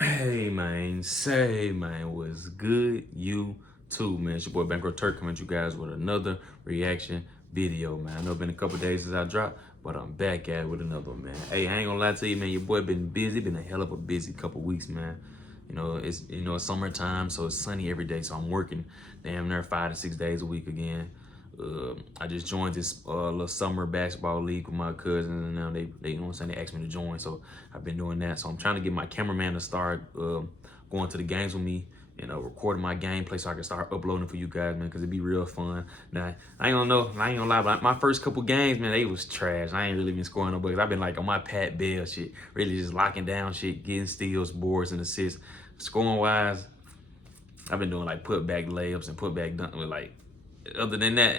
Hey man, say man, what's good? You too, man. It's your boy Bankroll Turk coming at you guys with another reaction video, man. I know it's been a couple days since I dropped, but I'm back at it with another one, man. Hey, I ain't gonna lie to you, man. Your boy been busy, been a hell of a busy couple weeks, man. It's summertime, so it's sunny every day, so I'm working damn near 5 to 6 days a week again. I just joined this little summer basketball league with my cousins, and now they you know what I'm saying, they asked me to join, so I've been doing that. So I'm trying to get my cameraman to start going to the games with me and recording my gameplay so I can start uploading for you guys, man, because it'd be real fun. Now, I ain't gonna lie, but my first couple games, man, they was trash. I ain't really been scoring no buckets. I've been like on my Pat Bell shit, really just locking down shit, getting steals, boards, and assists. Scoring wise, I've been doing like putback layups and putback dunk with like. Other than that,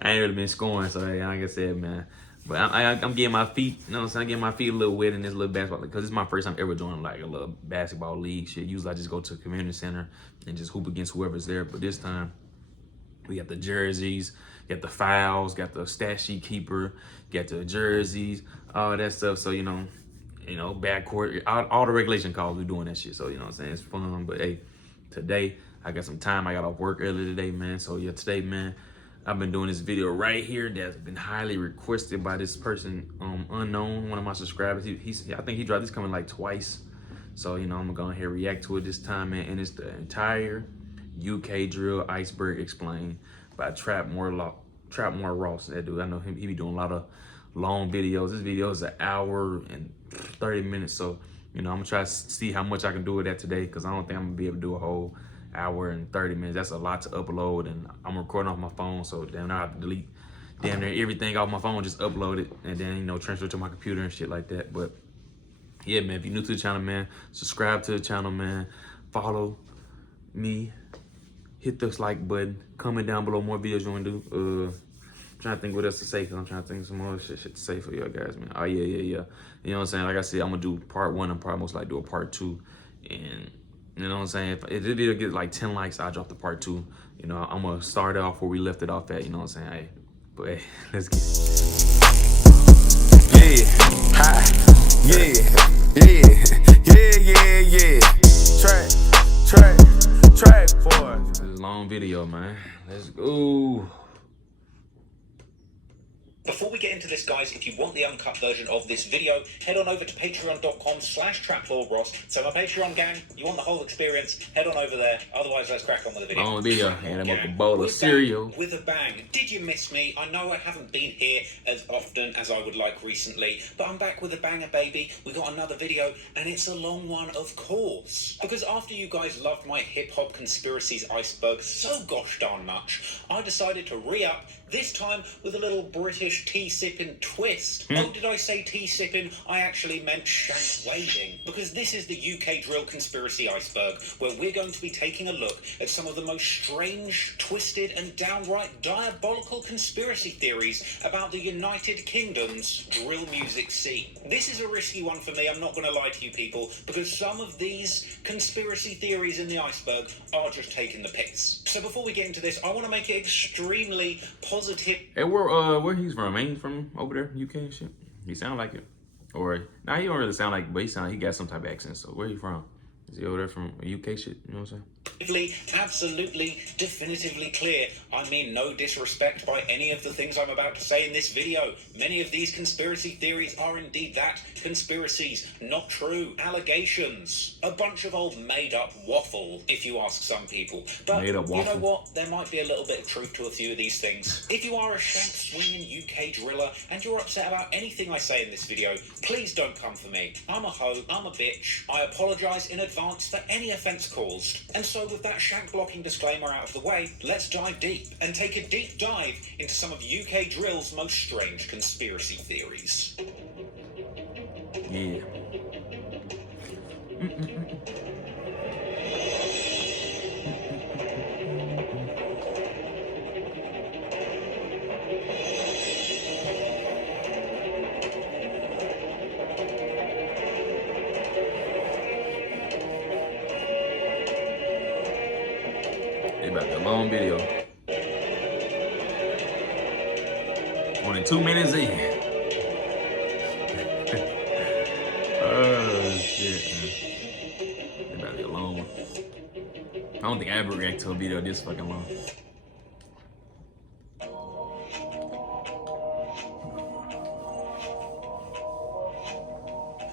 I ain't really been scoring. So hey, like I said, man. But I'm getting my feet, you know what I'm saying? I'm getting my feet a little wet in this little basketball because it's my first time ever joining like a little basketball league shit. Usually I just go to a community center and just hoop against whoever's there. But this time we got the jerseys, got the fouls, got the stat sheet keeper, got the jerseys, all that stuff. So you know, backcourt, all the regulation calls, we doing that shit. So you know what I'm saying? It's fun. But hey, today I got some time. I got off work earlier today, man. So yeah, today, man, I've been doing this video right here that's been highly requested by this person, unknown, one of my subscribers. I think he dropped this coming like twice. So you know, I'm gonna go ahead and react to it this time, man. And it's the entire UK drill Iceberg explained by Trapmore Ross. That dude, I know him. He be doing a lot of long videos. This video is an hour and 30 minutes. So you know, I'm gonna try to see how much I can do with that today, because I don't think I'm gonna be able to do a whole hour and 30 minutes. That's a lot to upload, and I'm recording off my phone, so damn, I have to delete damn near everything off my phone, just upload it, and then, you know, transfer it to my computer and shit like that. But yeah, man, if you're new to the channel, man, subscribe to the channel, man. Follow me. Hit the like button. Comment down below more videos you want to do. I'm trying to think what else to say, because I'm trying to think of some more shit to say for y'all guys, man. Oh, yeah. You know what I'm saying? Like I said, I'm going to do part 1 and probably most likely do a part 2. And you know what I'm saying? If the video gets like 10 likes, I'll drop the part 2. You know, I'm going to start off where we left it off at. You know what I'm saying? Hey, but hey, let's get it. Yeah, hi, yeah. Track, boy. This is a long video, man. Let's go. Before we get into this, guys, if you want the uncut version of this video, head on over to patreon.com/TrapfloorRoss. So my Patreon gang, you want the whole experience, head on over there. Otherwise, let's crack on with the video. Long video, and I'm up a bowl of cereal. With a bang. Did you miss me? I know I haven't been here as often as I would like recently, but I'm back with a banger, baby. We got another video, and it's a long one, of course. Because after you guys loved my hip-hop conspiracies Iceberg so gosh darn much, I decided to re-up, this time with a little British tea-sipping twist. Oh, did I say tea-sipping? I actually meant shank-waving. Because this is the UK drill conspiracy Iceberg, where we're going to be taking a look at some of the most strange, twisted, and downright diabolical conspiracy theories about the United Kingdom's drill music scene. This is a risky one for me, I'm not going to lie to you people, because some of these conspiracy theories in the Iceberg are just taking the piss. So before we get into this, I want to make it extremely positive. Hey, where he's from? Ain't he from over there, UK and shit? He sound like it. Or, nah, he don't really sound like it, but he got some type of accent. So where he from? Is he over there from UK shit? You know what I'm saying? Absolutely, definitively clear. I mean no disrespect by any of the things I'm about to say in this video. Many of these conspiracy theories are indeed that, conspiracies, not true, allegations. A bunch of old made-up waffle, if you ask some people. But you know what? There might be a little bit of truth to a few of these things. If you are a shank-swinging UK driller and you're upset about anything I say in this video, please don't come for me. I'm a hoe, I'm a bitch. I apologise in advance for any offence caused. And so with that shank blocking disclaimer out of the way, let's dive deep and take a deep dive into some of UK drill's most strange conspiracy theories. Yeah. About the long video. Only 2 minutes in. Oh shit, man. don't think I ever react to a video this fucking long.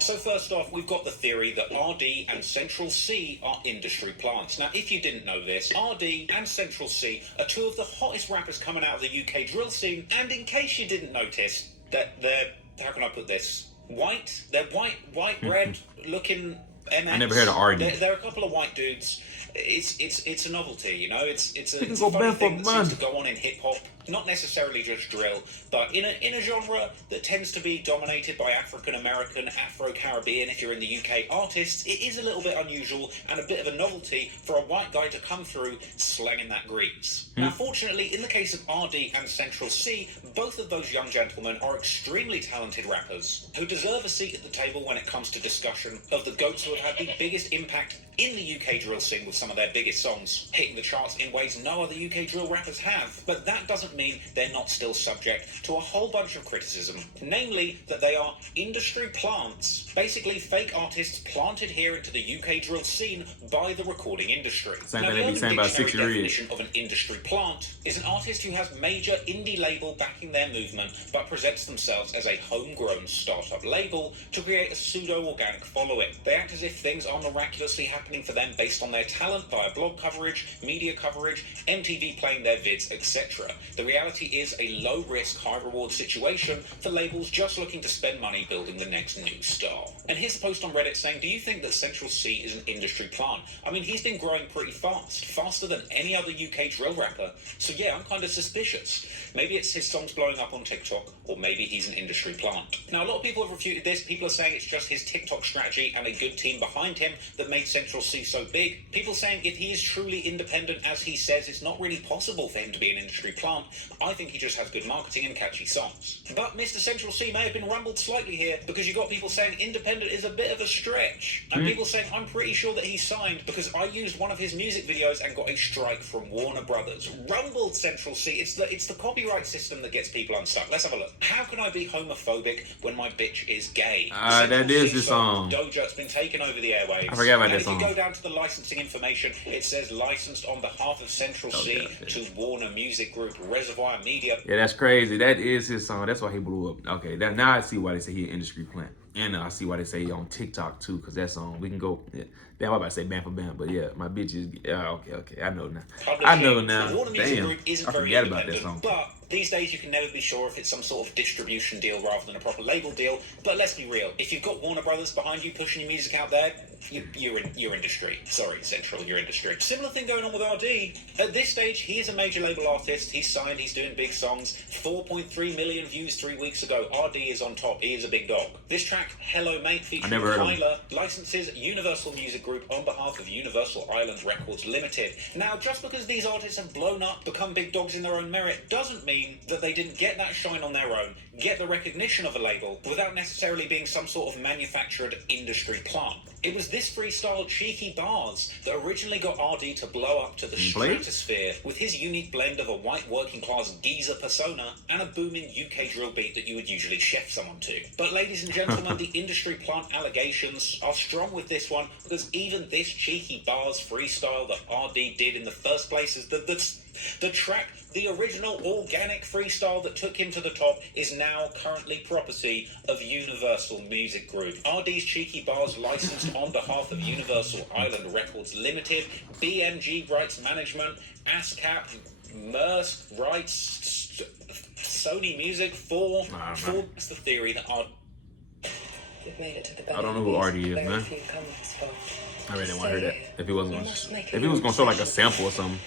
So first off, we've got the theory that RD and Central C are industry plants. Now, if you didn't know this, RD and Central C are two of the hottest rappers coming out of the UK drill scene, and in case you didn't notice, that they're, how can I put this? White? They're white, red looking MX. I never heard of RD. They're a couple of white dudes. It's a novelty, you know. It's a go funny back thing for that seems to money. go on in hip hop. Not necessarily just drill, but in a genre that tends to be dominated by African American, Afro Caribbean, if you're in the UK, artists, it is a little bit unusual and a bit of a novelty for a white guy to come through slanging that grease. Now, fortunately, in the case of RD and Central C, both of those young gentlemen are extremely talented rappers who deserve a seat at the table when it comes to discussion of the GOATs who have had the biggest impact in the UK drill scene with some of their biggest songs, hitting the charts in ways no other UK drill rappers have. But that doesn't mean they're not still subject to a whole bunch of criticism, namely that they are industry plants, basically fake artists planted here into the UK drill scene by the recording industry. Same Now, thing the they be Urban saying about Dictionary 60 Red. definition of an industry plant is an artist who has major indie label backing their movement but presents themselves as a homegrown startup label to create a pseudo-organic following. They act as if things are miraculously happening for them based on their talent via blog coverage, media coverage, MTV playing their vids, etc. The reality is a low-risk, high-reward situation for labels just looking to spend money building the next new star. And here's a post on Reddit saying, do you think that Central C is an industry plant? I mean, he's been growing pretty fast, faster than any other UK drill rapper, so yeah, I'm kind of suspicious. Maybe it's his songs blowing up on TikTok, or maybe he's an industry plant. Now, a lot of people have refuted this. People are saying it's just his TikTok strategy and a good team behind him that made Central C so big. People saying if he is truly independent, as he says, it's not really possible for him to be an industry plant. I think he just has good marketing and catchy songs. But Mr. Central C may have been rumbled slightly here because you got people saying independent is a bit of a stretch. And people saying, I'm pretty sure that he signed because I used one of his music videos and got a strike from Warner Brothers. Rumbled Central C. It's the copyright system that gets people unstuck. Let's have a look. How can I be homophobic when my bitch is gay? That is the song. Doja, it's been taken over the airwaves. I forgot about And that if song. you go down to the licensing information, it says licensed on behalf of Central C to Warner Music Group, Reservoir Media. Yeah, that's crazy. That is his song. That's why he blew up. Okay, now I see why they say he an industry plant. And I see why they say he on TikTok too, because that song, we can go, yeah. Damn, I'm about to say bam for bam, but yeah, my bitch is, okay, I know now. I know now. The Warner Music Damn, Group isn't I very forgot about that independent, song. but these days you can never be sure if it's some sort of distribution deal rather than a proper label deal. But let's be real, if you've got Warner Brothers behind you pushing your music out there, you're industry. Sorry, Central, you're industry. Similar thing going on with RD. At this stage, he is a major label artist. He's signed, he's doing big songs. 4.3 million views 3 weeks ago. RD is on top. He is a big dog. This track, Hello Mate, featuring never heard of him. Tyler, licenses Universal Music Group on behalf of Universal Island Records Limited. Now, just because these artists have blown up, become big dogs in their own merit, doesn't mean that they didn't get that shine on their own, get the recognition of a label, without necessarily being some sort of manufactured industry plant. It was this freestyle cheeky bars that originally got RD to blow up to the stratosphere with his unique blend of a white working class geezer persona and a booming UK drill beat that you would usually chef someone to. But ladies and gentlemen, the industry plant allegations are strong with this one because even this cheeky bars freestyle that RD did in the first place is the track, the original organic freestyle that took him to the top, is now currently property of Universal Music Group. RD's cheeky bars licensed on behalf of Universal Island Records Limited, BMG Rights Management, ASCAP, Merce Rights, Sony Music, that's the theory that We've made it to the I don't know who RD is, man. I really didn't want to hear that. If he was gonna show like a sample or something.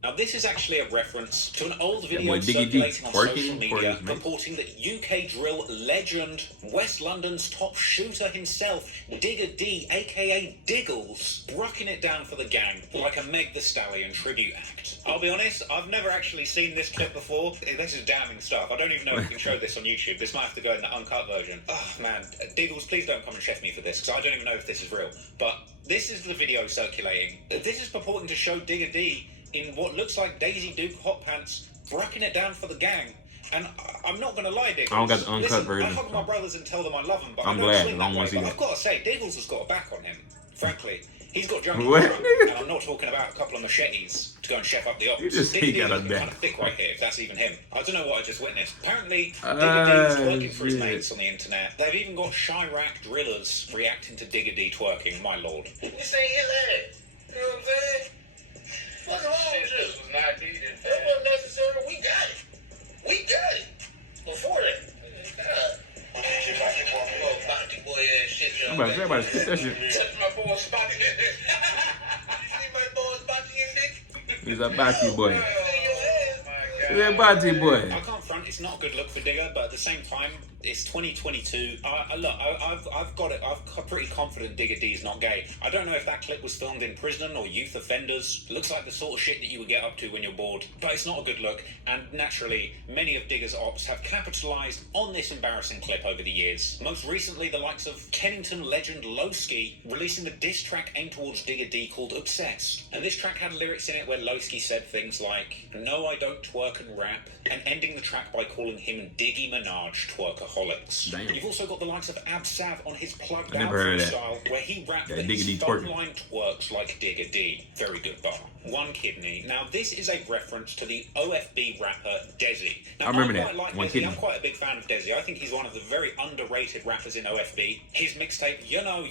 Now, this is actually a reference to an old video boy Digga D circulating on twerking social for media his mate. reporting that UK drill legend, West London's top shooter himself, Digga D, aka Diggles, rocking it down for the gang like a Meg the Stallion tribute act. I'll be honest, I've never actually seen this clip before. This is damning stuff. I don't even know if you can show this on YouTube. This might have to go in the uncut version. Oh man, Diggles, please don't come and chef me for this, because I don't even know if this is real. But this is the video circulating. This is purporting to show Digga D in what looks like Daisy Duke hot pants, rocking it down for the gang. And I'm not going to lie, Diggles. I don't got the uncut version. I hug my brothers and tell them I love them, but I'm I don't glad. swing I don't that wanna way. see But that. I've got to say, Diggles has got a back on him. Frankly, he's got junk in What, the trunk, nigga? and I'm not talking about a couple of machetes to go and chef up the ops. You just Digga speak D out of looking that. kind of thick right here, if that's even him. I don't know what I just witnessed. Apparently, Digga D is twerking for his shit. mates on the internet. They've even got Chirac drillers reacting to Digga D twerking, my lord. This ain't his ass. You know what I'm saying? What's wrong with you? This was not needed. That wasn't necessary. We got it. We got it. Before that. Oh, Bati boy ass shit, I'm about to say, everybody skip that shit. Touch my boy Spotty. See my boy Spotty in dick? He's a batty boy. See your ass. He's a batty boy. I can't front, it's not a good look for Digga, but at the same time, it's 2022. I've got it. I'm pretty confident Digga D's not gay. I don't know if that clip was filmed in prison or youth offenders. It looks like the sort of shit that you would get up to when you're bored, but it's not a good look. And naturally, many of Digga's ops have capitalized on this embarrassing clip over the years. Most recently, the likes of Kennington legend Losi releasing a diss track aimed towards Digga D called Obsessed. And this track had lyrics in it where Losi said things like, "No, I don't twerk and rap," and ending the track by calling him Diggy Minaj Twerkaholics. Damn. You've also got the likes of Ab Sav on his Plugged I Out never heard of that. freestyle, where he rapped That that Digga D his phone twerking. line twerks like Digga D. Very good bar. One Kidney. Now, this is a reference to the OFB rapper Dezzie. Now, I remember quite that. like One Dezzie. Kidney. I'm quite a big fan of Dezzie. I think he's one of the very underrated rappers in OFB. His mixtape, You Know,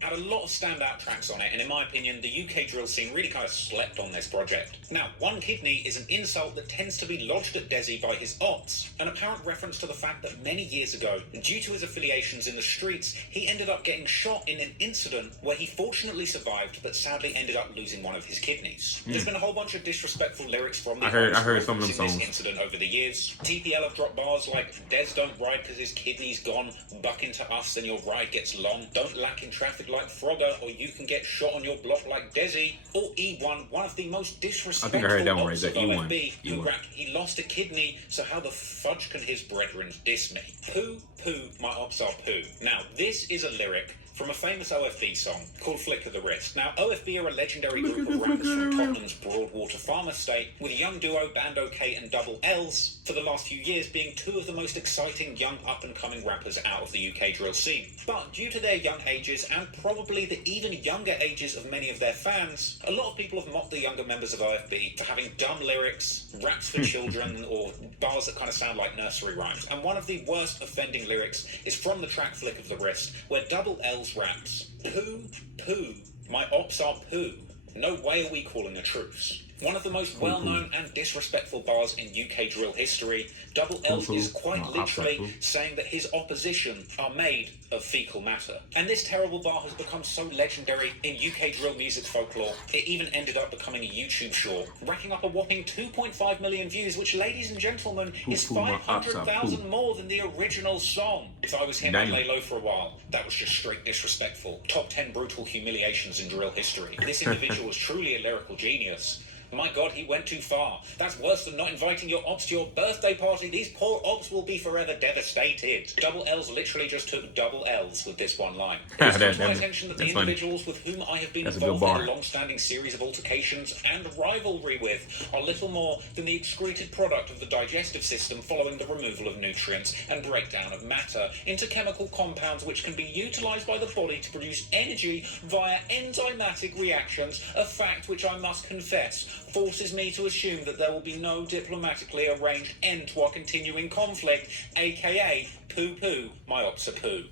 had a lot of standout tracks on it, and in my opinion, the UK drill scene really kind of slept on this project. Now, One Kidney is an insult that tends to be lodged at Dezzie by his ops, an apparent reference to the fact that many years ago, due to his affiliations in the streets, he ended up getting shot in an incident where he fortunately survived, but sadly ended up losing one of his kidneys. There's been a whole bunch of disrespectful lyrics from the I heard some of them in this songs. incident over the years. TPL have dropped bars like, "Des don't ride because his kidney's gone, buck into us then your ride gets long, don't lack in traffic like Frogger or you can get shot on your block like Dezzie," or E1, one of the most disrespectful I think I heard that one right ops there, of E1. OFB, who E1. rapped, "He lost a kidney, so how the fudge can his brethren diss me? Poo, poo, my ops are poo." Now, this is a lyric from a famous OFB song called Flick of the Wrist. Now, OFB are a legendary group of rappers from Tottenham's Broadwater Farm Estate, with young duo Bando K and Double L's for the last few years being two of the most exciting young up-and-coming rappers out of the UK drill scene. But due to their young ages, and probably the even younger ages of many of their fans, a lot of people have mocked the younger members of OFB for having dumb lyrics, raps for children, or bars that kind of sound like nursery rhymes. And one of the worst offending lyrics is from the track Flick of the Wrist, where Double L's raps, "Poo, poo, my ops are poo. No way are we calling a truce." One of the most well-known and disrespectful bars in UK drill history, Double L is quite literally saying that his opposition are made of fecal matter. And this terrible bar has become so legendary in UK drill music folklore, it even ended up becoming a YouTube short, racking up a whopping 2.5 million views, which, ladies and gentlemen, is 500,000 more than the original song. If I was him, I'd lay low for a while. That was just straight disrespectful. Top 10 brutal humiliations in drill history. This individual was truly a lyrical genius. My God, he went too far. That's worse than not inviting your ops to your birthday party. These poor ops will be forever devastated. Double L's literally just took double L's with this one line. It's come to my attention that the individuals with whom I have been involved in a long-standing series of altercations and rivalry with are little more than the excreted product of the digestive system following the removal of nutrients and breakdown of matter into chemical compounds which can be utilized by the body to produce energy via enzymatic reactions, a fact which I must confess forces me to assume that there will be no diplomatically arranged end to our continuing conflict, aka poo-poo, my ops are poo.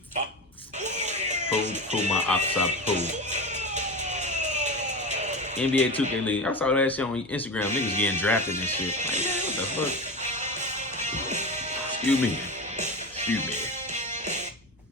Poo, my ops are poo. NBA 2K League. I saw that shit on Instagram. Niggas getting drafted and shit. Like, man, what the fuck? Excuse me.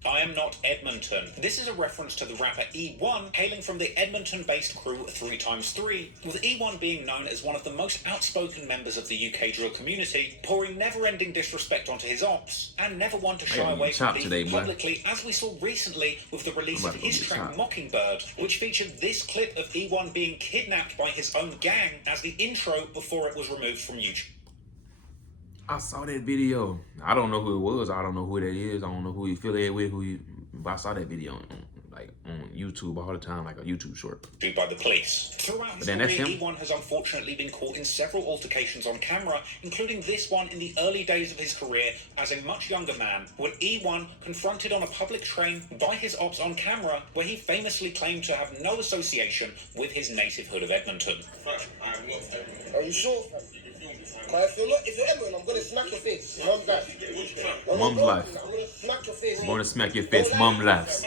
I am not Edmonton. This is a reference to the rapper E1, hailing from the Edmonton-based crew 3x3, with E1 being known as one of the most outspoken members of the UK drill community, pouring never-ending disrespect onto his ops, and never one to shy away from being publicly, as we saw recently with the release of his track Mockingbird, which featured this clip of E1 being kidnapped by his own gang as the intro before it was removed from YouTube. I saw that video. I don't know who it was. I don't know who that is. I don't know who he affiliated with. But I saw that video on YouTube all the time, like a YouTube short. By the police. Throughout his then career, that's him. E1 has unfortunately been caught in several altercations on camera, including this one in the early days of his career as a much younger man, when E1 confronted on a public train by his ops on camera, where he famously claimed to have no association with his native hood of Edmonton. Are you sure? If you're Edmonton, I'm gonna smack your face. Mom's life. Mom's life. I'm gonna smack your face. I'm gonna smack your face. Mom laughs.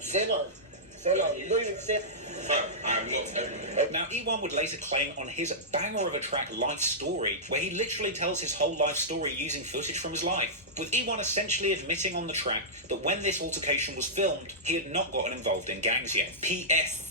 Say no. Say no. You don't even say. Now, E1 would later claim on his banger of a track, Life Story, where he literally tells his whole life story using footage from his life, with E1 essentially admitting on the track that when this altercation was filmed, he had not gotten involved in gangs yet. P.S.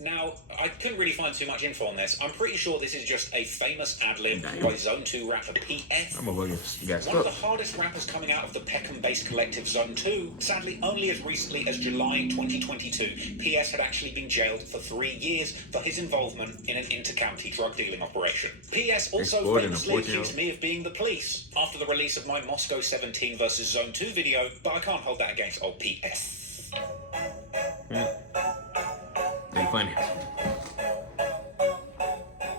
Now, I couldn't really find too much info on this. I'm pretty sure this is just a famous ad-lib by Zone 2 rapper P.S. I'm gonna get One of the hardest rappers coming out of the Peckham-based collective Zone 2, sadly only as recently as July 2022, P.S. had actually been jailed for 3 years for his involvement in an inter-county drug dealing operation. P.S. also famously accused me of being the police after the release of my Moscow 17 vs Zone 2 video, but I can't hold that against old P.S. They funny.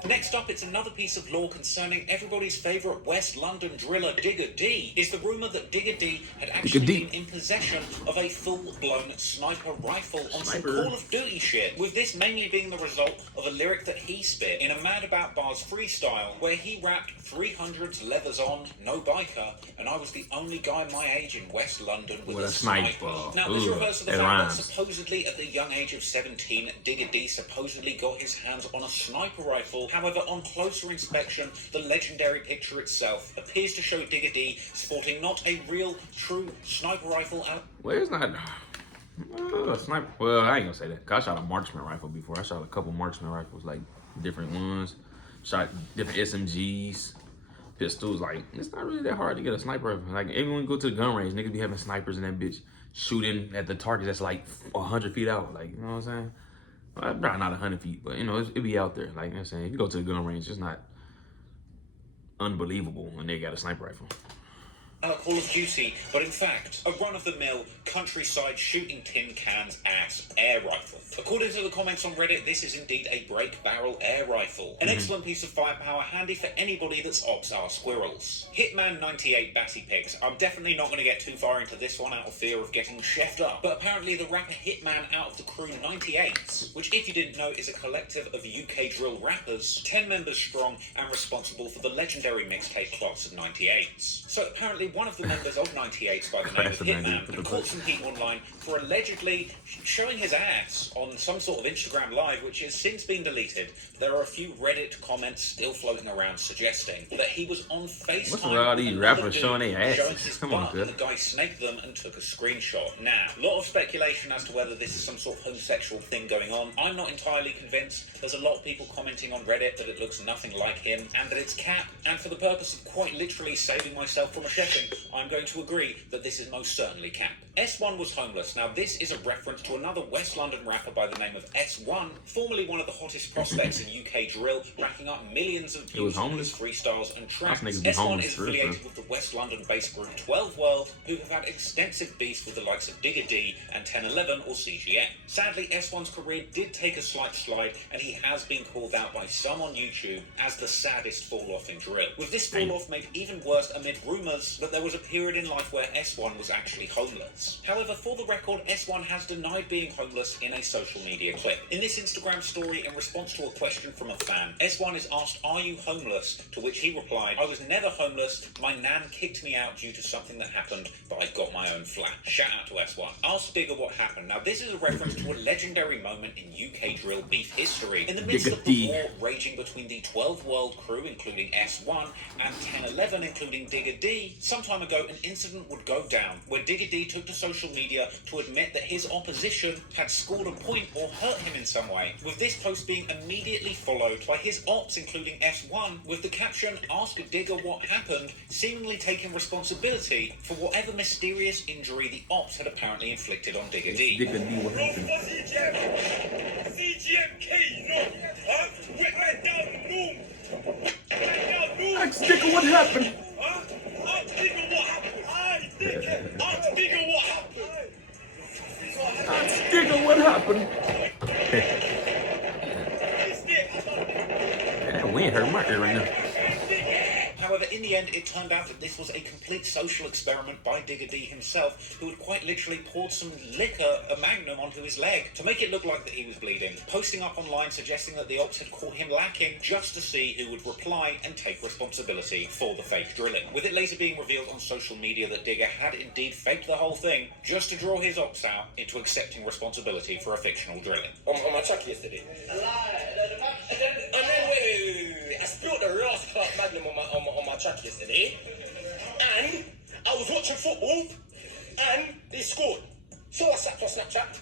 Next up, it's another piece of lore concerning everybody's favourite West London driller, Digga D. Is the rumour that Digga D had actually been in possession of a full-blown sniper rifle on some Call of Duty shit, with this mainly being the result of a lyric that he spit in a Mad About Bars freestyle, where he rapped 300s, leathers on, no biker, and I was the only guy my age in West London with a sniper. Now, this refers to the fact that supposedly at the young age of 17, Digga D supposedly got his hands on a sniper rifle. However, on closer inspection, the legendary picture itself appears to show Digga D sporting not a real, true sniper rifle. Well, it's not a sniper. Well, I ain't gonna say that. 'Cause I shot a marksman rifle before. I shot a couple marksman rifles, like different ones. Shot different SMGs, pistols. Like, it's not really that hard to get a sniper rifle. Like, even when you go to the gun range, niggas be having snipers in that bitch shooting at the target that's like 100 feet out. Like, you know what I'm saying? Well, probably not 100 feet, but, you know, it be out there. Like, you know what I'm saying? If you go to the gun range, it's not unbelievable when they got a sniper rifle. Call of Duty, but in fact, a run-of-the-mill, countryside shooting tin cans ass air rifle. According to the comments on Reddit, this is indeed a break barrel air rifle. An excellent piece of firepower, handy for anybody that's ops are squirrels. Hitman 98 Batty Pigs. I'm definitely not going to get too far into this one out of fear of getting chefed up, but apparently the rapper Hitman out of the crew 98s, which if you didn't know is a collective of UK drill rappers, 10 members strong and responsible for the legendary mixtape class of 98s. So apparently one of the members of 98s by the name of Hitman had caught some heat online for allegedly showing his ass on some sort of Instagram live, which has since been deleted. There are a few Reddit comments still floating around suggesting that he was on FaceTime. What's with all these rappers showing their asses? Come on, the guy snaked them and took a screenshot. Now, a lot of speculation as to whether this is some sort of homosexual thing going on. I'm not entirely convinced. There's a lot of people commenting on Reddit that it looks nothing like him and that it's cap. And for the purpose of quite literally saving myself from a chefing, I'm going to agree that this is most certainly cap. S1 was homeless. Now, this is a reference to another West London rapper by the name of S1, formerly one of the hottest prospects in UK drill, racking up millions of views on his freestyles and tracks. S1 is affiliated with the West London-based group 12 World, who have had extensive beefs with the likes of Digga D and 1011 or CGM. Sadly, S1's career did take a slight slide, and he has been called out by some on YouTube as the saddest fall-off in drill. With this fall-off made even worse amid rumours that there was a period in life where S1 was actually homeless. However, for the record, S1 has denied being homeless in a social media clip. In this Instagram story, in response to a question from a fan, S1 is asked, "Are you homeless?" To which he replied, "I was never homeless. My nan kicked me out due to something that happened, but I got my own flat." Shout out to S1. Ask Digga what happened. Now, this is a reference to a legendary moment in UK drill beef history. In the midst of the war raging between the 12 World crew, including S1, and 1011, including Digga D, some time ago, an incident would go down where Digga D took to social media to admit that his opposition had scored a point or hurt him in some way, with this post being immediately followed by his ops, including S1, with the caption, "Ask Digga what happened," seemingly taking responsibility for whatever mysterious injury the ops had apparently inflicted on Digga D. Digga D, what happened? Ask Digga what happened? Digga, what happened? That wind hurt my ear right now. However, in the end, it turned out that this was a complete social experiment by Digga D himself, who had quite literally poured some liquor, a magnum, onto his leg to make it look like that he was bleeding, posting up online suggesting that the ops had caught him lacking just to see who would reply and take responsibility for the fake drilling. With it later being revealed on social media that Digga had indeed faked the whole thing just to draw his ops out into accepting responsibility for a fictional drilling. On my track yesterday. And then wait. I spilled the last club magnum on my track yesterday. And I was watching football and they scored. So I sat for Snapchat.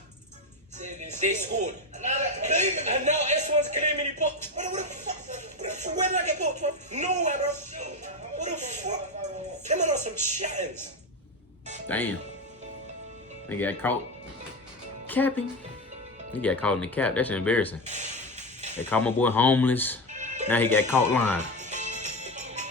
They scored. And now S1's claiming he popped. What the fuck? Where did I get popped from? Nowhere, bro. What the fuck? Them are some chattings. Damn. They got caught capping. He got caught in the cap. That's embarrassing. They caught my boy homeless. Now he got caught lying.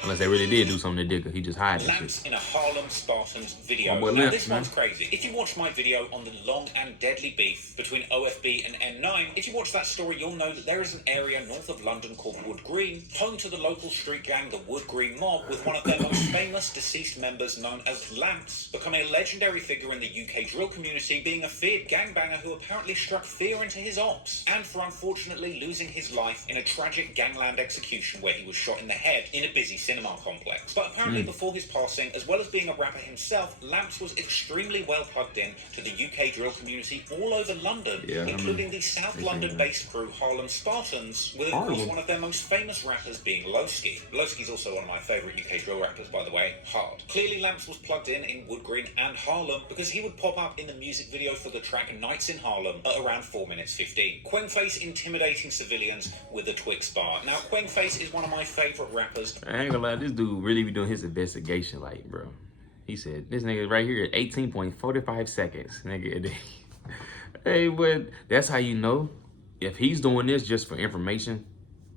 Unless they really did do something to Digga. He just hid that Lamps shit. in a Harlem Spartans video. My boy Now, Lamps, this man. one's crazy. If you watch my video on the long and deadly beef between OFB and N9, if you watch that story, you'll know that there is an area north of London called Wood Green, home to the local street gang, the Wood Green Mob, with one of their most famous deceased members known as Lamps, becoming a legendary figure in the UK drill community, being a feared gangbanger who apparently struck fear into his ops, and for unfortunately losing his life in a tragic gangland execution where he was shot in the head in a busy cinema complex. But apparently before his passing, as well as being a rapper himself, Lamps was extremely well plugged in to the UK drill community all over London, including the South London-based crew Harlem Spartans, with of course one of their most famous rappers being Losi. Loski's also one of my favourite UK drill rappers, by the way, hard. Clearly Lamps was plugged in Wood Green and Harlem, because he would pop up in the music video for the track Nights in Harlem at around 4 minutes 15. Kwengface intimidating civilians with a Twix bar. Now, Kwengface is one of my favourite rappers. I ain't gonna lie, this dude really be doing his investigation, like, bro. He said, this nigga right here at 18.45 seconds, nigga. Hey, but that's how you know. If he's doing this just for information,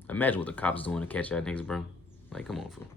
imagine what the cops doing to catch y'all niggas, bro. Like, come on, fool.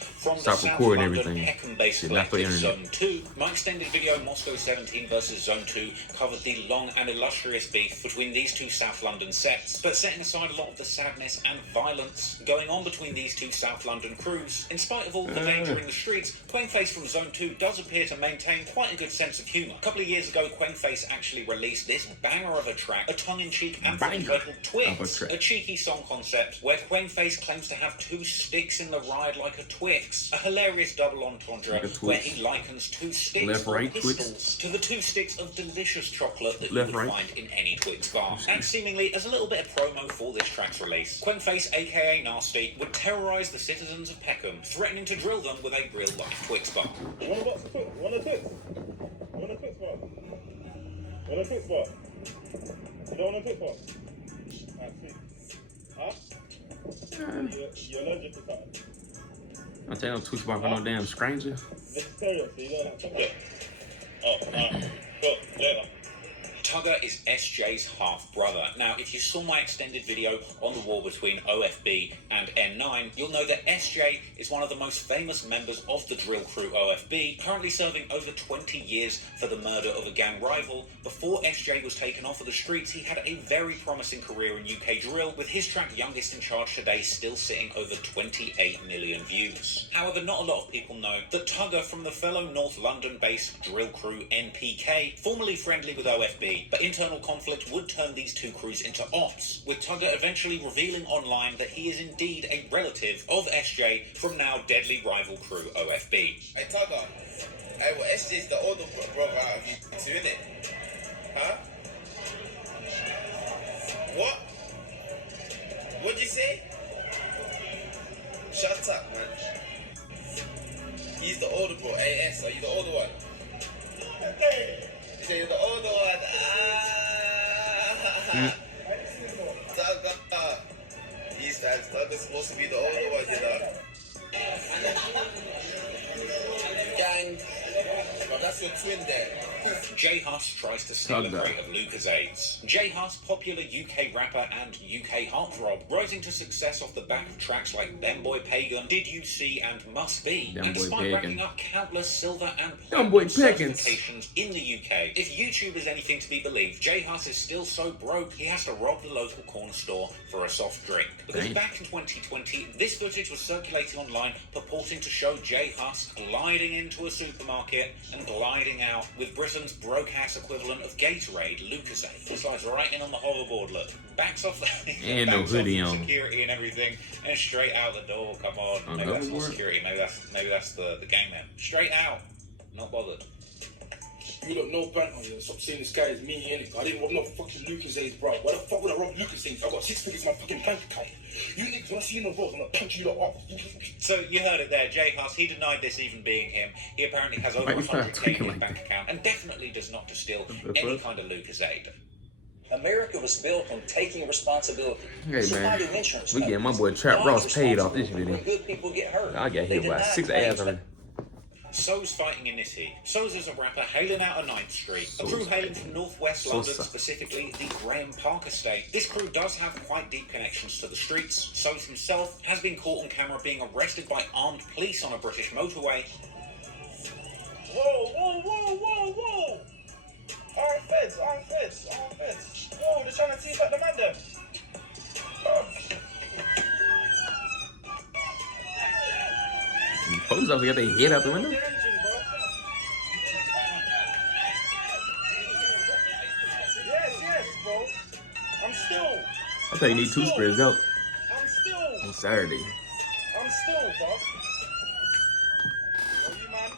From the Stop South recording London everything. Peckham-based Shit, not for collective internet. Zone 2, my extended video Moscow 17 vs Zone 2 covered the long and illustrious beef between these two South London sets, but setting aside a lot of the sadness and violence going on between these two South London crews, in spite of all the danger in the streets, Kwengface from Zone 2 does appear to maintain quite a good sense of humour. A couple of years ago, Kwengface actually released this banger of a track, a tongue-in-cheek anthem entitled Twix, a cheeky song concept where Kwengface claims to have two sticks in the ride like a Twix, a hilarious double entendre where he likens two sticks Left, right, pistols to the two sticks of delicious chocolate that Left, you would right. find in any Twix bar. And seemingly as a little bit of promo for this track's release, Kwengface aka Nasty would terrorise the citizens of Peckham, threatening to drill them with a real-life Twix bar. Want a box of Twix? Want a Twix? Want a Twix bar? Want a Twix bar? You don't want a Twix bar? Alright, sweet. Huh? You're allergic to something? I'm telling you, Twitch bar for no damn stranger. Vegetarian, so you don't have chocolate. Oh, alright. Cool, later. Tugger is SJ's half-brother. Now, if you saw my extended video on the war between OFB and N9, you'll know that SJ is one of the most famous members of the drill crew OFB, currently serving over 20 years for the murder of a gang rival. Before SJ was taken off of the streets, he had a very promising career in UK drill, with his track Youngest in Charge today still sitting over 28 million views. However, not a lot of people know that Tugger from the fellow North London-based drill crew NPK, formerly friendly with OFB, but internal conflict would turn these two crews into ops, with Tugger eventually revealing online that he is indeed a relative of SJ from now deadly rival crew OFB. Hey, Tugger. Hey, well, SJ's the older brother out of you two, innit? Huh? What? What'd you say? Shut up, man. He's the older bro. AS, are you the older one? You say you're the older one. Tugger. These times, Tugger's supposed to be the older one, you know? Gang. Bro, that's your twin there. J Hus tries to steal a crate of Lucozades. J Hus, popular UK rapper and UK heartthrob, rising to success off the back of tracks like Them Boy Pagan, Did You See, and Must Be. And despite racking up countless silver and platinum certifications in the UK, if YouTube is anything to be believed, J Hus is still so broke he has to rob the local corner store for a soft drink. Because back in 2020, this footage was circulating online purporting to show J Hus gliding into a supermarket and gliding out with Britain's broke-ass equivalent of Gatorade, Lucozade. Slides right in on the hoverboard, look. Backs off the and no hoodie on. Security and everything, and straight out the door, come on. Maybe that's not security, maybe that's the gang man. Straight out, not bothered. You got no banter, yo. Stop saying this guy is me, innit? I didn't rob no fucking Lucozades, bro. Why the fuck would I rob Lucozades? I got 6 figures in my fucking bank account. You niggas, when I see you in the road, I'm gonna punch you lot up. So you heard it there, J Hus. He denied this even being him. He apparently has over 100k in his bank account and definitely does not distill any kind of Lucozade. America was built on taking responsibility. Hey man, we getting my boy Trap Ross paid off this video. Good people get hurt. I got hit by 6 ass already. Soze fighting in this heat. Soze is a rapper hailing out of 9th Street. A crew hailing from northwest London, specifically the Graham Park estate. This crew does have quite deep connections to the streets. Soze himself has been caught on camera being arrested by armed police on a British motorway. Whoa, whoa, whoa, whoa, whoa! Armed feds. Whoa, they're trying to tease out the man there. Police officers got their head out the window. Yes, bro. I'm still. I thought you need 2 spreads out I'm still. on Saturday. I'm still, bro. What you, man?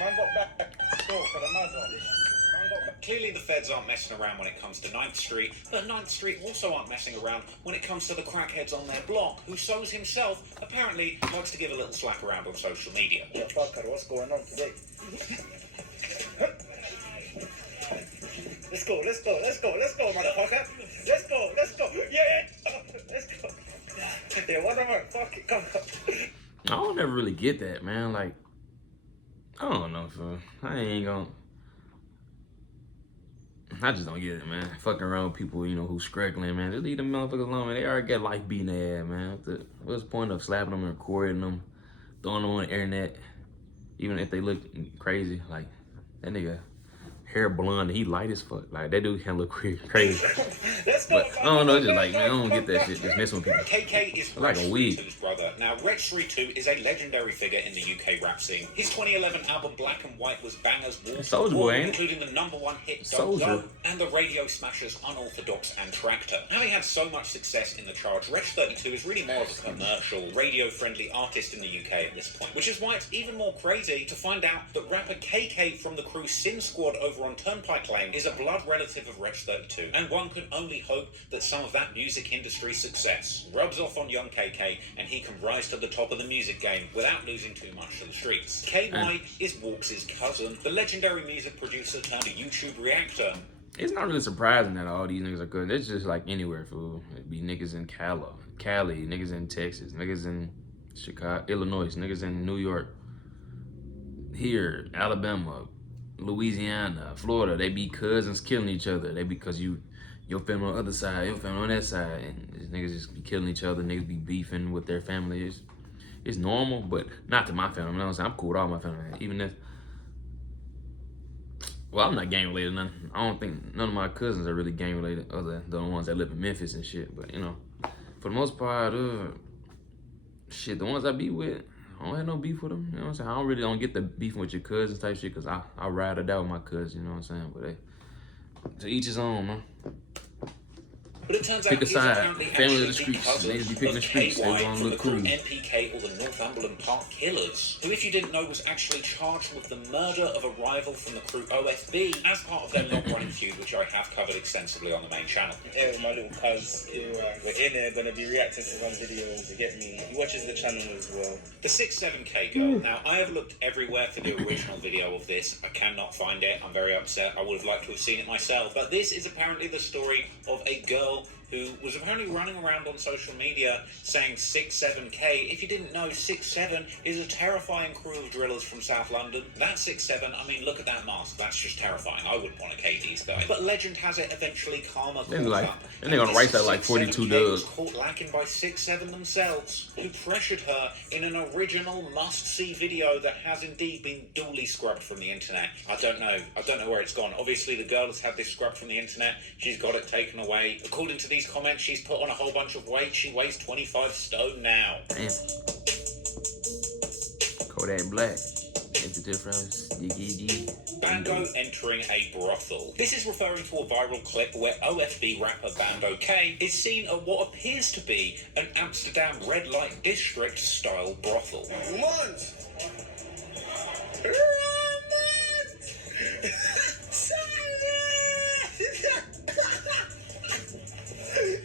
Man got back still for the Mazda. Man got back. Clearly the feds aren't messing around when it comes to 9th Street, but 9th Street also aren't messing around when it comes to the crackheads on their block, who Soze himself apparently likes to give a little slap around on social media. Yeah, fucker, what's going on today? Let's go, motherfucker. Let's go. Yeah, let's go. Yeah, whatever. Fuck it, come on. I don't ever really get that, man. Like, I don't know, so I just don't get it, man. Fucking around with people, you know, who's struggling, man. Just leave them motherfuckers alone, man. They already got life beating their ass, man. What's the point of slapping them and recording them, throwing them on the internet, even if they look crazy? Like, that nigga hair blonde, he light as fuck. Like, that dude can look crazy. But I don't know, it's just like, man, I don't get that shit. Just messing with people. KK is like a wig. Wretch 32's brother. Now, Wretch 32 is a legendary figure in the UK rap scene. His 2011 album Black and White was bangers wall to Soulja wall, Boy, ain't it? including the #1 hit Soulja. Don't Go and the radio smashers Unorthodox and Tractor. Having had so much success in the charts, Wretch 32 is really more of a commercial, radio-friendly artist in the UK at this point, which is why it's even more crazy to find out that rapper KK from the crew Sin Squad over on Turnpike Lane is a blood relative of Wretch 32, and one can only hope that some of that music industry success rubs off on young KK and he can rise to the top of the music game without losing too much to the streets. KY is Walks' cousin, the legendary music producer turned a YouTube reactor. It's not really surprising that all these niggas are good. It's just like anywhere, fool. It'd be niggas in Cali, niggas in Texas, niggas in Chicago, Illinois, niggas in New York, here, Alabama, Louisiana, Florida. They be cousins killing each other. They because your family on the other side, your family on that side, and these niggas just be killing each other. Niggas be beefing with their family. It's normal, but not to my family. You know what I'm saying? I'm cool with all my family. Even if, well, I'm not gang related. Nothing. I don't think none of my cousins are really gang related, other than the ones that live in Memphis and shit. But you know, for the most part, shit, the ones I be with, I don't have no beef with them. You know what I'm saying? I don't get the beefing with your cousins type shit, because I ride or die with my cousins. You know what I'm saying? But to each his own, man. But it turns Pick out a he's side. apparently Family of the actually streets. cousin Niggas be picking the of streets. They KY gonna from the look crew cool. NPK or the Northumberland Park Killers, who, if you didn't know, was actually charged with the murder of a rival from the crew OFB as part of their long-running feud, which I have covered extensively on the main channel. Yeah, my little cuz, we're in there gonna be reacting to some videos. You get me? He watches the channel as well. The 6'7" girl. Now, I have looked everywhere for the original video of this. I cannot find it. I'm very upset. I would have liked to have seen it myself. But this is apparently the story of a girl girl who was apparently running around on social media saying 6'7"K. If you didn't know, 6'7" is a terrifying crew of drillers from South London. That 6'7", I mean, look at that mask. That's just terrifying. I wouldn't want to K these guys. But legend has it eventually Karma caught up. And they're gonna race that like 42 was dubs. caught lacking by 6'7" themselves, who pressured her in an original must-see video that has indeed been duly scrubbed from the internet. I don't know where it's gone. Obviously, the girl has had this scrubbed from the internet. She's got it taken away. According to these comments, she's put on a whole bunch of weight. She weighs 25 stone now. Damn. Kodak Black. That's the difference. Digga D. Bando entering a brothel. This is referring to a viral clip where OFB rapper Bando K is seen at what appears to be an Amsterdam red light district style brothel.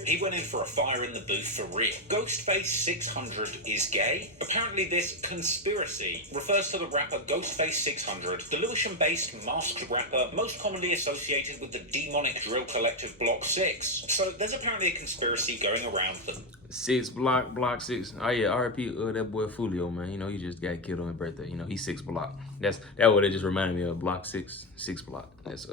He went in for a fire in the booth for real. Ghostface 600 is gay. Apparently this conspiracy refers to the rapper Ghostface 600, the Lewisham-based masked rapper most commonly associated with the demonic drill collective Block 6. So there's apparently a conspiracy going around them. Block 6. Oh yeah, RIP that boy Fulio, man. You know, he just got killed on his birthday. You know, he's 6 block. That what it just reminded me of. Block 6 block. That's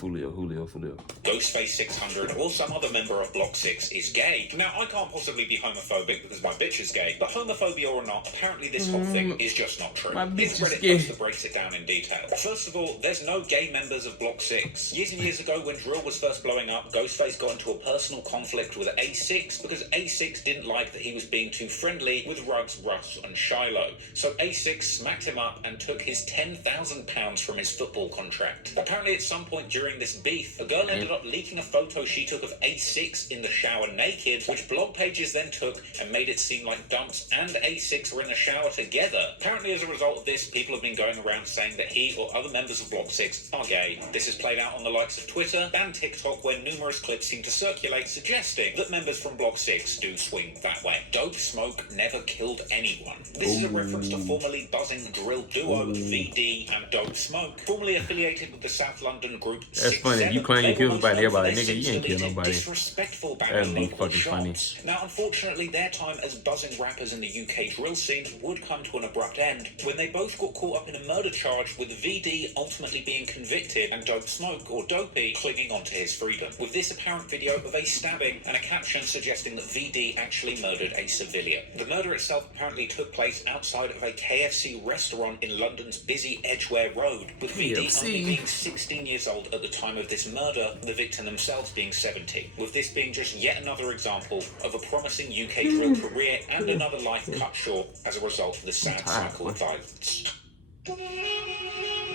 Julio. Ghostface 600 or some other member of Block 6 is gay. Now, I can't possibly be homophobic because my bitch is gay, but homophobia or not, apparently this whole thing is just not true. My bitch Here's a is Reddit gay. post that breaks it down in detail. First of all, there's no gay members of Block 6. Years and years ago, when drill was first blowing up, Ghostface got into a personal conflict with A6 because A6 didn't like that he was being too friendly with Ruggs, Russ, and Shiloh. So A6 smacked him up and took his £10,000 from his football contract. Apparently, at some point during this beef, a girl ended up leaking a photo she took of A6 in the shower naked, which blog pages then took and made it seem like Dumps and A6 were in the shower together. Apparently, as a result of this, people have been going around saying that he or other members of Block 6 are gay. This has played out on the likes of Twitter and TikTok, where numerous clips seem to circulate suggesting that members from Block 6 do swing that way. Dopesmoke never killed anyone. This is a reference to formerly buzzing drill duo VD and Dopesmoke, formerly affiliated with the South London group. That's funny. If you claim you killed somebody, everybody, nigga, you ain't kill nobody. Disrespectful That'd be fucking funny. Now, unfortunately, their time as buzzing rappers in the UK drill scene would come to an abrupt end when they both got caught up in a murder charge, with VD ultimately being convicted and Dopesmoke, or Dopey, clinging onto his freedom. With this apparent video of a stabbing and a caption suggesting that VD actually murdered a civilian. The murder itself apparently took place outside of a KFC restaurant in London's busy Edgware Road, with VD only being 16 years old at the time of this murder, the victim themselves being 70. With this being just yet another example of a promising UK drill career and another life cut short as a result of the sad cycle of violence.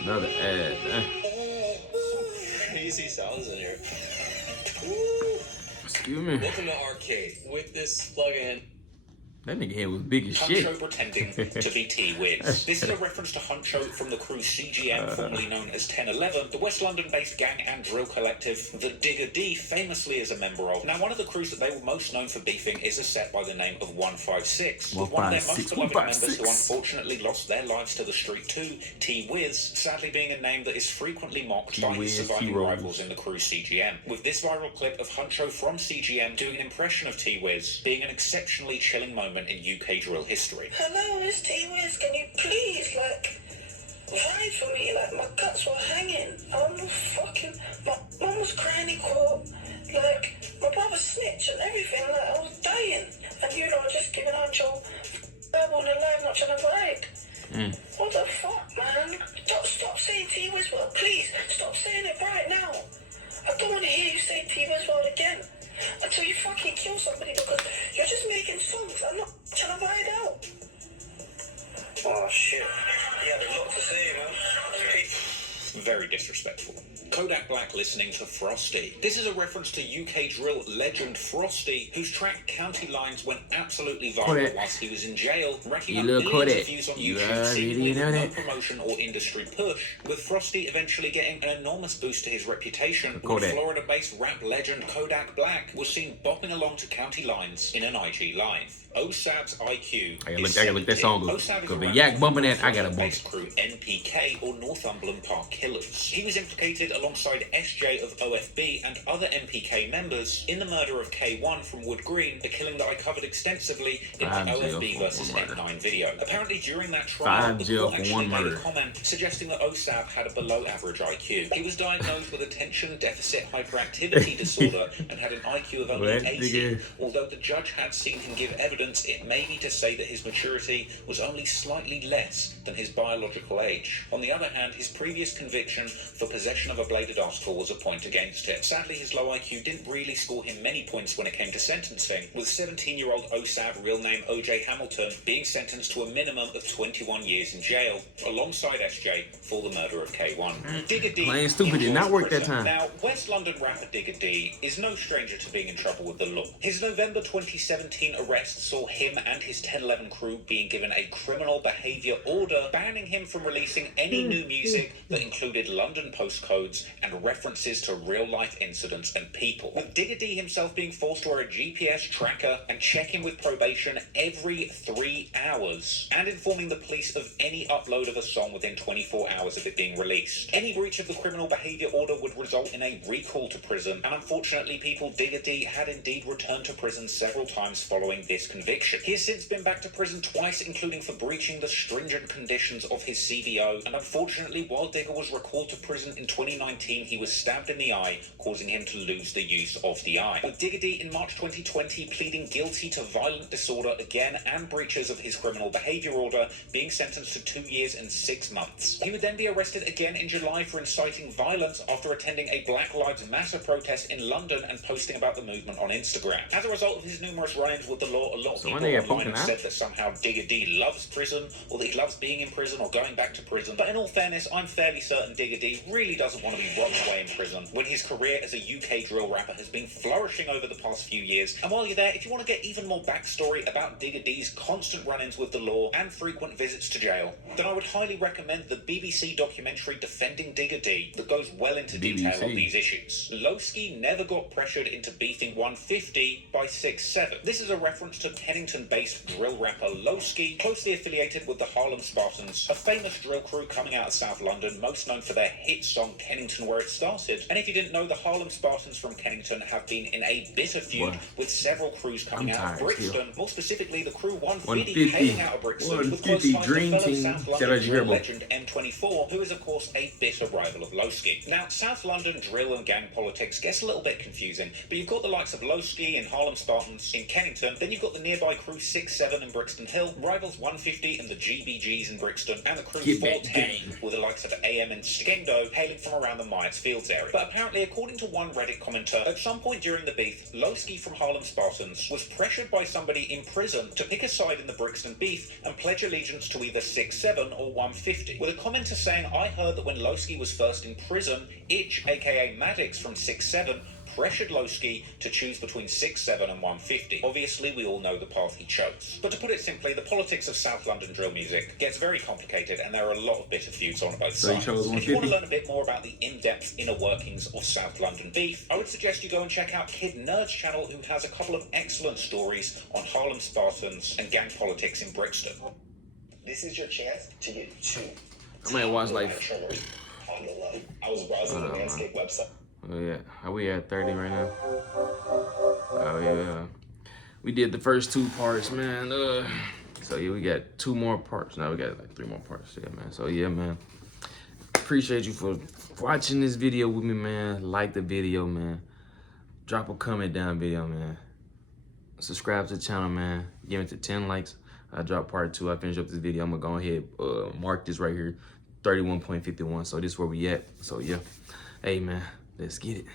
Another ad. Crazy sounds in here. Excuse me. Welcome to Arcade. With this plug-in. That nigga head was big as shit. Huncho pretending to be T-Wiz. This is a reference to Huncho from the crew CGM, formerly known as 1011, the West London-based gang and drill collective that Digga D famously is a member of. Now, one of the crews that they were most known for beefing is a set by the name of 156, with one of their most beloved members who unfortunately lost their lives to the street too, T-Wiz, sadly being a name that is frequently mocked by his surviving rivals in the crew CGM. With this viral clip of Huncho from CGM doing an impression of T-Wiz being an exceptionally chilling moment in UK drill history. Hello, it's T-Wiz. Can you please, ride for me? My guts were hanging. My mum was crying in court. My brother snitched and everything. I was dying. And just giving Huncho verbal and alive, not trying to ride. What the fuck, man? Stop saying T-Wiz word, please. Stop saying it right now. I don't want to hear you say T-Wiz word again. Until you fucking kill somebody, because you're just making songs. I'm not trying to ride out. Oh shit. You had a lot to say, man. Very disrespectful. Kodak Black listening to Frosty. This is a reference to UK drill legend Frosty, whose track County Lines went absolutely viral whilst he was in jail, racking up millions of views on YouTube, seemingly with no promotion or industry push, with Frosty eventually getting an enormous boost to his reputation, when Florida-based rap legend Kodak Black was seen bopping along to County Lines in an IG Live. OSAB's IQ I gotta look that song up. Cause the yak bumping that, I gotta bump. Crew NPK, or Northumberland Park Killers. He was implicated along alongside SJ of OFB and other MPK members in the murder of K1 from Wood Green, the killing that I covered extensively in my OFB versus M9 video. Apparently during that trial, the court actually made a comment suggesting that OSAB had a below-average IQ. He was diagnosed with attention deficit hyperactivity disorder and had an IQ of only 80, although the judge had seen him give evidence, it may be to say that his maturity was only slightly less than his biological age. On the other hand, his previous conviction for possession of a bladed article was a point against him. Sadly, his low IQ didn't really score him many points when it came to sentencing, with 17-year-old OSAB, real name OJ Hamilton, being sentenced to a minimum of 21 years in jail, alongside SJ for the murder of K1. Digga D playing stupid did not work that time. Now, West London rapper Digga D is no stranger to being in trouble with the law. His November 2017 arrest saw him and his 1011 crew being given a criminal behaviour order banning him from releasing any new music that included London postcodes and references to real-life incidents and people. With Digga D himself being forced to wear a GPS tracker and check in with probation every 3 hours, and informing the police of any upload of a song within 24 hours of it being released. Any breach of the criminal behaviour order would result in a recall to prison, and unfortunately people, Digga D had indeed returned to prison several times following this conviction. He has since been back to prison twice, including for breaching the stringent conditions of his CBO, and unfortunately while Digga was recalled to prison in 2019, he was stabbed in the eye, causing him to lose the use of the eye. With Digga D in March 2020 pleading guilty to violent disorder again and breaches of his criminal behaviour order, being sentenced to 2 years and 6 months. He would then be arrested again in July for inciting violence after attending a Black Lives Matter protest in London and posting about the movement on Instagram. As a result of his numerous run-ins with the law, a lot of people online have said that somehow Digga D loves prison, or that he loves being in prison or going back to prison. But in all fairness, I'm fairly certain Digga D really doesn't want to be rocked away in prison when his career as a UK drill rapper has been flourishing over the past few years. And while you're there, if you want to get even more backstory about Digga D's constant run-ins with the law and frequent visits to jail, then I would highly recommend the BBC documentary Defending Digga D that goes well into detail on these issues. Losi never got pressured into beefing 150 by 6'7". This is a reference to Kennington-based drill rapper Losi, closely affiliated with the Harlem Spartans, a famous drill crew coming out of South London, most known for their hit song Kennington Where It Started. And if you didn't know, the Harlem Spartans from Kennington have been in a bitter feud with several crews coming out of Brixton, more specifically the crew 150 hailing out of Brixton, with close ties to fellow South London drill legend M24, who is of course a bitter rival of Losi. Now, South London drill and gang politics gets a little bit confusing, but you've got the likes of Losi and Harlem Spartans in Kennington, then you've got the nearby crew 6'7 in Brixton Hill, rivals 150 and the GBGs in Brixton, and the crew 410 with the likes of AM and Skendo hailing from around the Myers Fields area. But apparently, according to one Reddit commenter, at some point during the beef, Losi from Harlem Spartans was pressured by somebody in prison to pick a side in the Brixton beef and pledge allegiance to either 6'7 or 150, with a commenter saying, "I heard that when Losi was first in prison, Itch, aka Maddox from 6'7, pressured Losi to choose between 6'7 and 150. Obviously, we all know the path he chose. But to put it simply, the politics of South London drill music gets very complicated, and there are a lot of bitter feuds on both sides. If you want to learn a bit more about the in-depth inner workings of South London beef, I would suggest you go and check out Kid Nerd's channel, who has a couple of excellent stories on Harlem Spartans and gang politics in Brixton. This is your chance to get 2. I might watch like on the low. I was browsing the Manscaped website. Oh yeah, are we at 30 right now? Oh yeah, we did the first 2 parts, man. So yeah, we got 2 more parts. Now we got like 3 more parts. Yeah, man. So yeah, man. Appreciate you for watching this video with me, man. Like the video, man. Drop a comment down video, man. Subscribe to the channel, man. Give it to 10 likes. I drop part 2. I finish up this video. I'm gonna go ahead mark this right here, 31.51. So this is where we at. So yeah, hey man. Let's get it.